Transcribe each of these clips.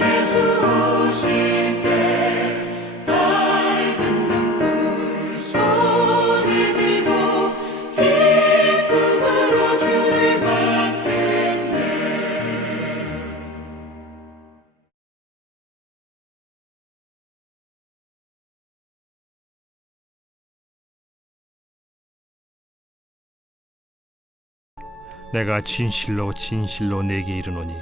예수 오실 때 밝은 등불 손에 들고 기쁨으로 주를 맞겠네. 내가 진실로 진실로 네게 이르노니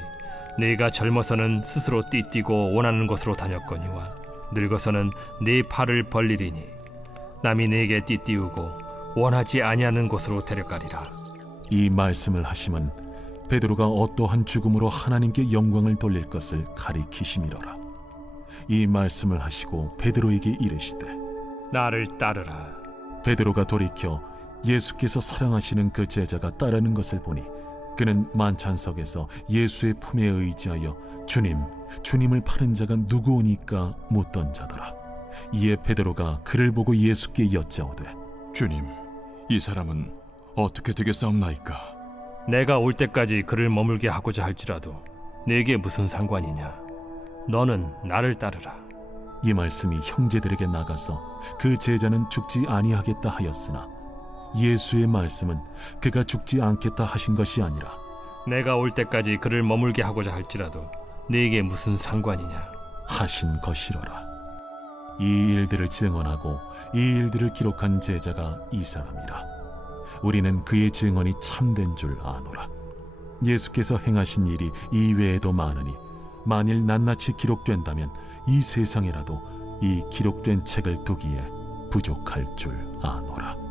네가 젊어서는 스스로 띠뛰고 원하는 곳으로 다녔거니와 늙어서는 네 팔을 벌리리니 남이 네게 띠띠우고 원하지 아니하는 곳으로 데려가리라. 이 말씀을 하심은 베드로가 어떠한 죽음으로 하나님께 영광을 돌릴 것을 가리키심이로라. 이 말씀을 하시고 베드로에게 이르시되 나를 따르라. 베드로가 돌이켜 예수께서 사랑하시는 그 제자가 따르는 것을 보니 그는 만찬석에서 예수의 품에 의지하여 주님을 파는 자가 누구오니까 묻던 자더라. 이에 베드로가 그를 보고 예수께 여짜오되 주님, 이 사람은 어떻게 되겠사옵나이까? 내가 올 때까지 그를 머물게 하고자 할지라도 네게 무슨 상관이냐? 너는 나를 따르라. 이 말씀이 형제들에게 나가서 그 제자는 죽지 아니하겠다 하였으나 예수의 말씀은 그가 죽지 않겠다 하신 것이 아니라 내가 올 때까지 그를 머물게 하고자 할지라도 네게 무슨 상관이냐? 하신 것이로라. 이 일들을 증언하고 이 일들을 기록한 제자가 이 사람이라. 우리는 그의 증언이 참된 줄 아노라. 예수께서 행하신 일이 이외에도 많으니 만일 낱낱이 기록된다면 이 세상에라도 이 기록된 책을 두기에 부족할 줄 아노라.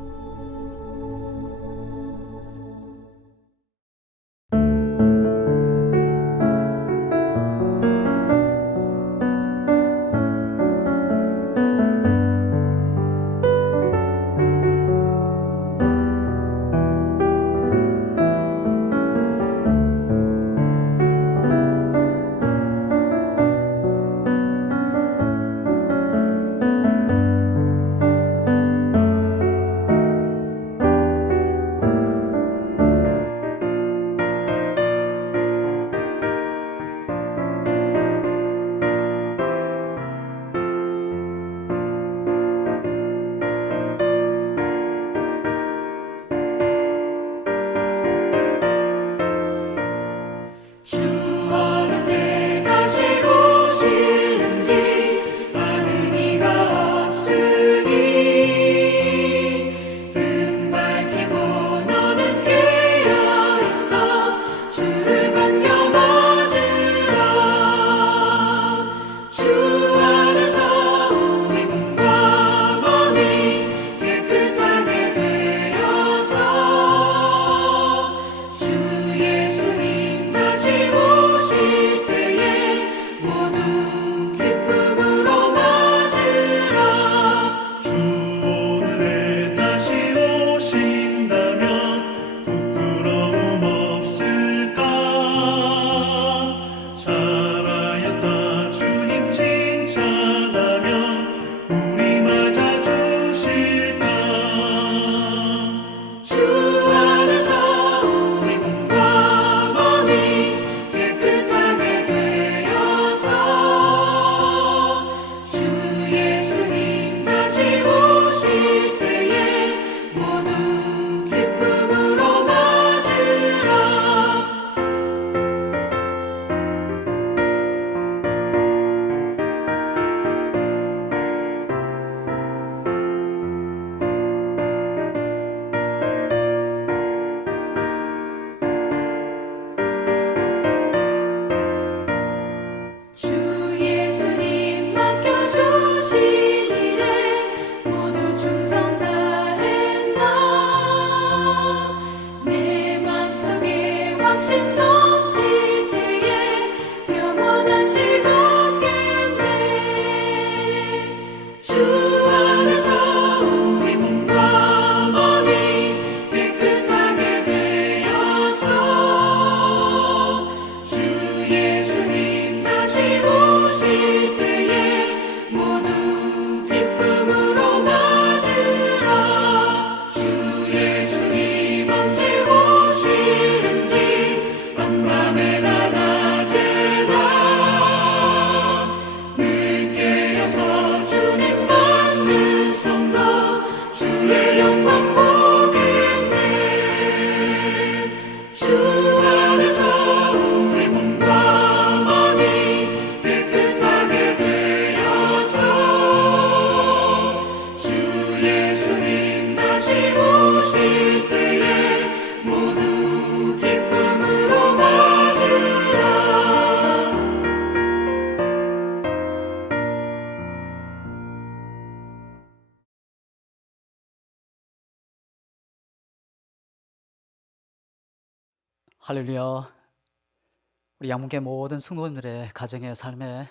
할렐루야. 우리 양문계 모든 성도님들의 가정의 삶에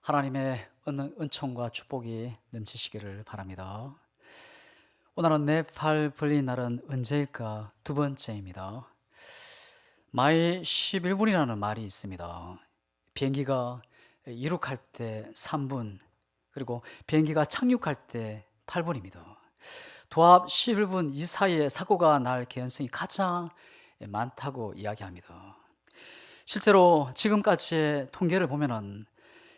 하나님의 은총과 축복이 넘치시기를 바랍니다. 오늘은 내 팔 벌린 날은 언제일까? 두 번째입니다. 마이 11분이라는 말이 있습니다. 비행기가 이륙할 때 3분, 그리고 비행기가 착륙할 때 8분입니다. 도합 11분 이 사이에 사고가 날 개연성이 가장 많다고 이야기합니다. 실제로 지금까지의 통계를 보면은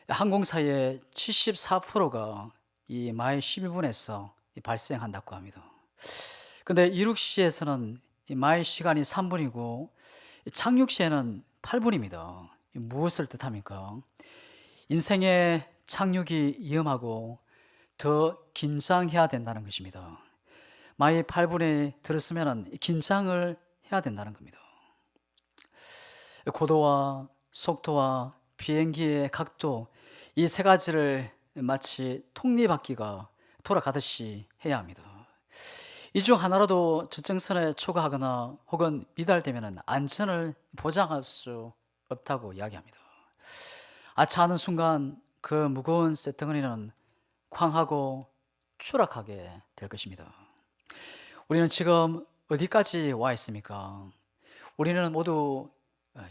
항공사의 74%가 이 마일 11분에서 발생한다고 합니다. 근데 이륙 시에서는 이 마일 시간이 3분이고 착륙 시에는 8분입니다. 무엇을 뜻합니까? 인생의 착륙이 위험하고 더 긴장해야 된다는 것입니다. 마일 8분에 들었으면 긴장을 해야 된다는 겁니다. 고도와 속도와 비행기의 각도, 이 세 가지를 마치 톱니바퀴가 돌아가듯이 해야 합니다. 이 중 하나라도 저정선에 초과하거나 혹은 미달되면 안전을 보장할 수 없다고 이야기합니다. 아차하는 순간 그 무거운 쇳덩어리는 쾅하고 추락하게 될 것입니다. 우리는 지금 어디까지 와 있습니까? 우리는 모두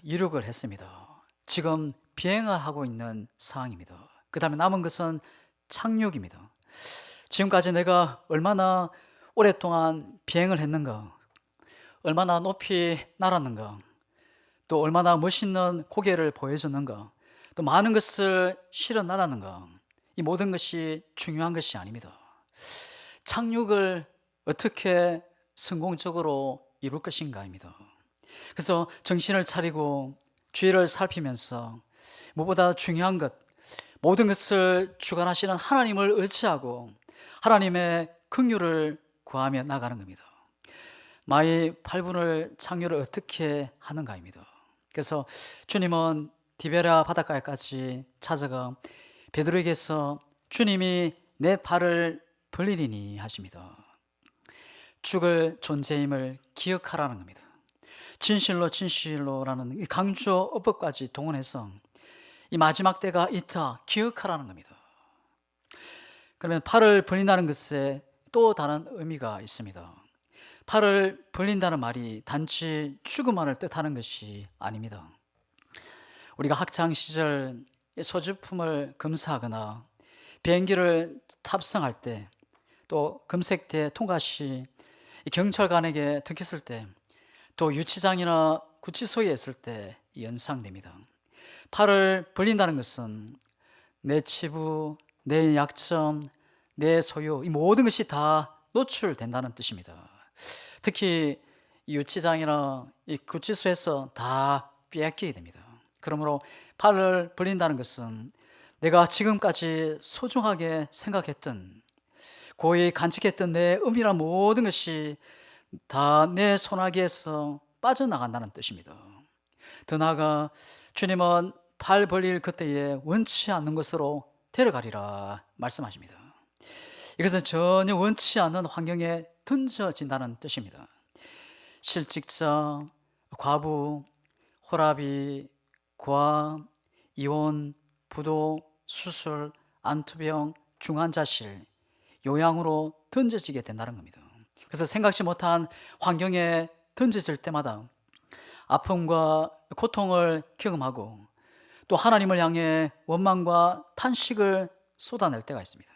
이륙을 했습니다. 지금 비행을 하고 있는 상황입니다. 그 다음에 남은 것은 착륙입니다. 지금까지 내가 얼마나 오랫동안 비행을 했는가, 얼마나 높이 날았는가, 또 얼마나 멋있는 고개를 보여줬는가, 또 많은 것을 실어 날았는가, 이 모든 것이 중요한 것이 아닙니다. 착륙을 어떻게 성공적으로 이룰 것인가입니다. 그래서 정신을 차리고 주위를 살피면서 무엇보다 중요한 것, 모든 것을 주관하시는 하나님을 의지하고 하나님의 긍휼을 구하며 나가는 겁니다. 마이 8분을 착륙을 어떻게 하는가입니다. 그래서 주님은 디베랴 바닷가에까지 찾아가 베드로에게서 주님이 내 발을 벌리리니 하십니다. 죽을 존재임을 기억하라는 겁니다. 진실로 진실로라는 강조 어법까지 동원해서 이 마지막 때가 있다 기억하라는 겁니다. 그러면 팔을 벌린다는 것에 또 다른 의미가 있습니다. 팔을 벌린다는 말이 단지 죽음만을 뜻하는 것이 아닙니다. 우리가 학창 시절 소지품을 검사하거나 비행기를 탑승할 때, 또 검색대 통과 시 경찰관에게 들켰을 때, 또 유치장이나 구치소에 있을 때 연상됩니다. 팔을 벌린다는 것은 내 치부, 내 약점, 내 소유, 이 모든 것이 다 노출된다는 뜻입니다. 특히 이 유치장이나 이 구치소에서 다 빼앗기게 됩니다. 그러므로 팔을 벌린다는 것은 내가 지금까지 소중하게 생각했던, 고이 간직했던 내 의미란 모든 것이 다 내 손아귀에서 빠져나간다는 뜻입니다. 더 나아가 주님은 팔 벌릴 그때에 원치 않는 것으로 데려가리라 말씀하십니다. 이것은 전혀 원치 않는 환경에 던져진다는 뜻입니다. 실직자, 과부, 호라비, 고아, 이혼, 부도, 수술, 안투병, 중환자실, 요양으로 던져지게 된다는 겁니다. 그래서 생각지 못한 환경에 던져질 때마다 아픔과 고통을 경험하고 또 하나님을 향해 원망과 탄식을 쏟아낼 때가 있습니다.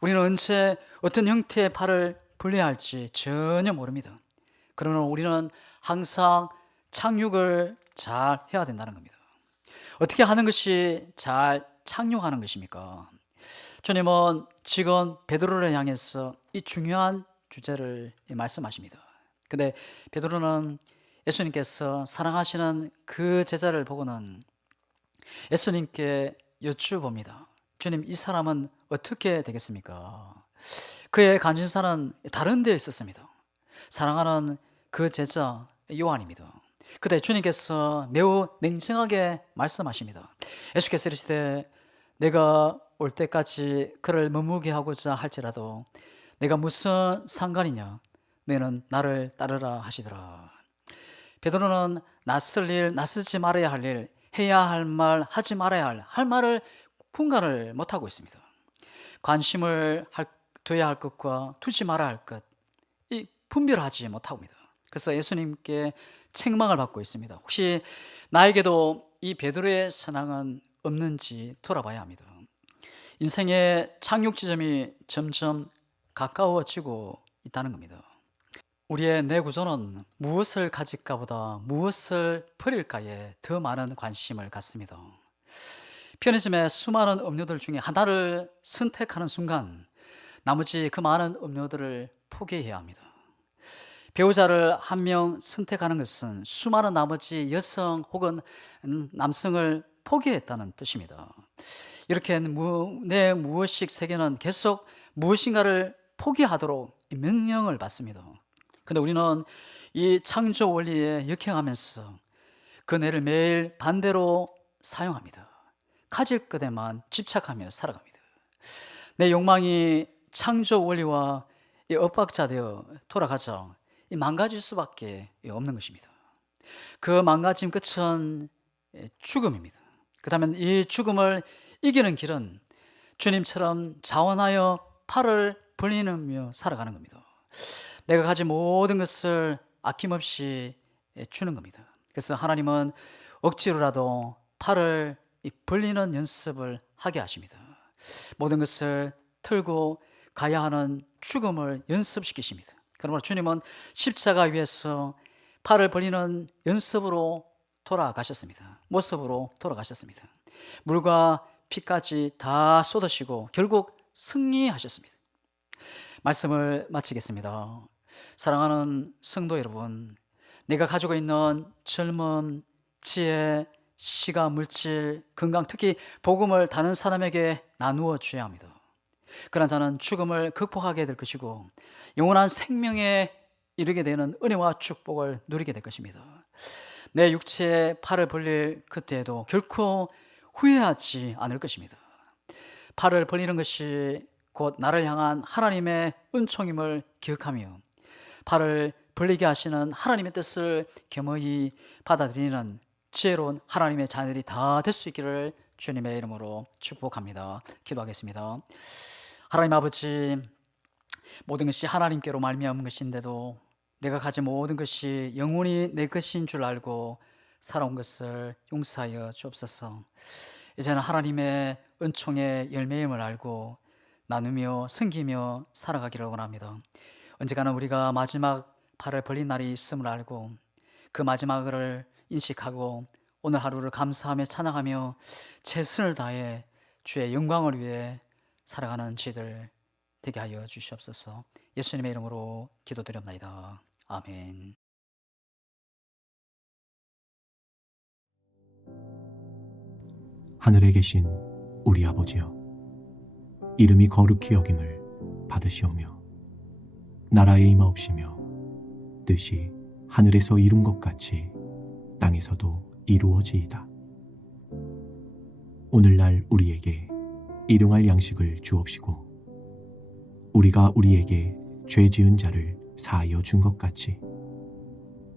우리는 언제 어떤 형태의 팔을 벌려야 할지 전혀 모릅니다. 그러나 우리는 항상 착륙을 잘 해야 된다는 겁니다. 어떻게 하는 것이 잘 착륙하는 것입니까? 주님은 지금 베드로를 향해서 이 중요한 주제를 말씀하십니다. 근데 베드로는 예수님께서 사랑하시는 그 제자를 보고는 예수님께 여쭈봅니다. 주님, 이 사람은 어떻게 되겠습니까? 그의 관심사는 다른 데에 있었습니다. 사랑하는 그 제자 요한입니다. 그때 주님께서 매우 냉정하게 말씀하십니다. 예수께서 이르시되 내가 올 때까지 그를 머무게 하고자 할지라도 내가 무슨 상관이냐, 너는 나를 따르라 하시더라. 베드로는 낯설 일, 낯설지 말아야 할 일, 해야 할 말, 하지 말아야 할 말을 분간을 못하고 있습니다. 관심을 둬야 할 것과 두지 말아야 할 것, 이 분별하지 못합니다. 그래서 예수님께 책망을 받고 있습니다. 혹시 나에게도 이 베드로의 선앙은 없는지 돌아봐야 합니다. 인생의 착륙 지점이 점점 가까워지고 있다는 겁니다. 우리의 내 구조는 무엇을 가질까보다 무엇을 버릴까에 더 많은 관심을 갖습니다. 편의점의 수많은 음료들 중에 하나를 선택하는 순간 나머지 그 많은 음료들을 포기해야 합니다. 배우자를 한 명 선택하는 것은 수많은 나머지 여성 혹은 남성을 포기했다는 뜻입니다. 이렇게 내 무엇식 세계는 계속 무엇인가를 포기하도록 명령을 받습니다. 그런데 우리는 이 창조 원리에 역행하면서 그 뇌를 매일 반대로 사용합니다. 가질 것에만 집착하며 살아갑니다. 내 욕망이 창조 원리와 엇박자되어 돌아가죠. 망가질 수밖에 없는 것입니다. 그 망가짐 끝은 죽음입니다. 그렇다면 이 죽음을 이기는 길은 주님처럼 자원하여 팔을 벌리며 살아가는 겁니다. 내가 가진 모든 것을 아낌없이 주는 겁니다. 그래서 하나님은 억지로라도 팔을 벌리는 연습을 하게 하십니다. 모든 것을 털고 가야 하는 죽음을 연습시키십니다. 그러므로 주님은 십자가 위에서 팔을 벌리는 연습으로 돌아가셨습니다. 모습으로 돌아가셨습니다. 물과 피까지 다 쏟으시고 결국 승리하셨습니다. 말씀을 마치겠습니다. 사랑하는 성도 여러분, 내가 가지고 있는 젊음, 지혜, 시간, 물질, 건강, 특히 복음을 다른 사람에게 나누어 줘야 합니다. 그러나 자는 죽음을 극복하게 될 것이고 영원한 생명에 이르게 되는 은혜와 축복을 누리게 될 것입니다. 내 육체에 팔을 벌릴 그때에도 결코 후회하지 않을 것입니다. 팔을 벌리는 것이 곧 나를 향한 하나님의 은총임을 기억하며 팔을 벌리게 하시는 하나님의 뜻을 겸허히 받아들이는 지혜로운 하나님의 자녀들이 다 될 수 있기를 주님의 이름으로 축복합니다. 기도하겠습니다. 하나님 아버지, 모든 것이 하나님께로 말미암은 것인데도 내가 가진 모든 것이 영원히 내 것인 줄 알고 살아온 것을 용서하여 주옵소서. 이제는 하나님의 은총의 열매임을 알고 나누며 섬기며 살아가기를 원합니다. 언젠가는 우리가 마지막 팔을 벌린 날이 있음을 알고 그 마지막을 인식하고 오늘 하루를 감사하며 찬양하며 최선을 다해 주의 영광을 위해 살아가는 저희들 되게 하여 주시옵소서. 예수님의 이름으로 기도드립니다. 아멘. 하늘에 계신 우리 아버지여, 이름이 거룩히 여김을 받으시오며 나라에 임하옵시며 뜻이 하늘에서 이룬 것 같이 땅에서도 이루어지이다. 오늘날 우리에게 일용할 양식을 주옵시고 우리가 우리에게 죄 지은 자를 사하여 준 것 같이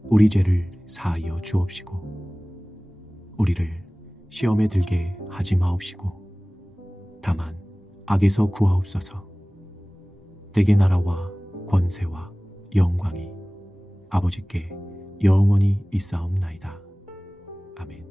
우리 죄를 사하여 주옵시고 우리를 시험에 들게 하지 마옵시고 다만 악에서 구하옵소서. 대개 나라와 권세와 영광이 아버지께 영원히 있사옵나이다. 아멘.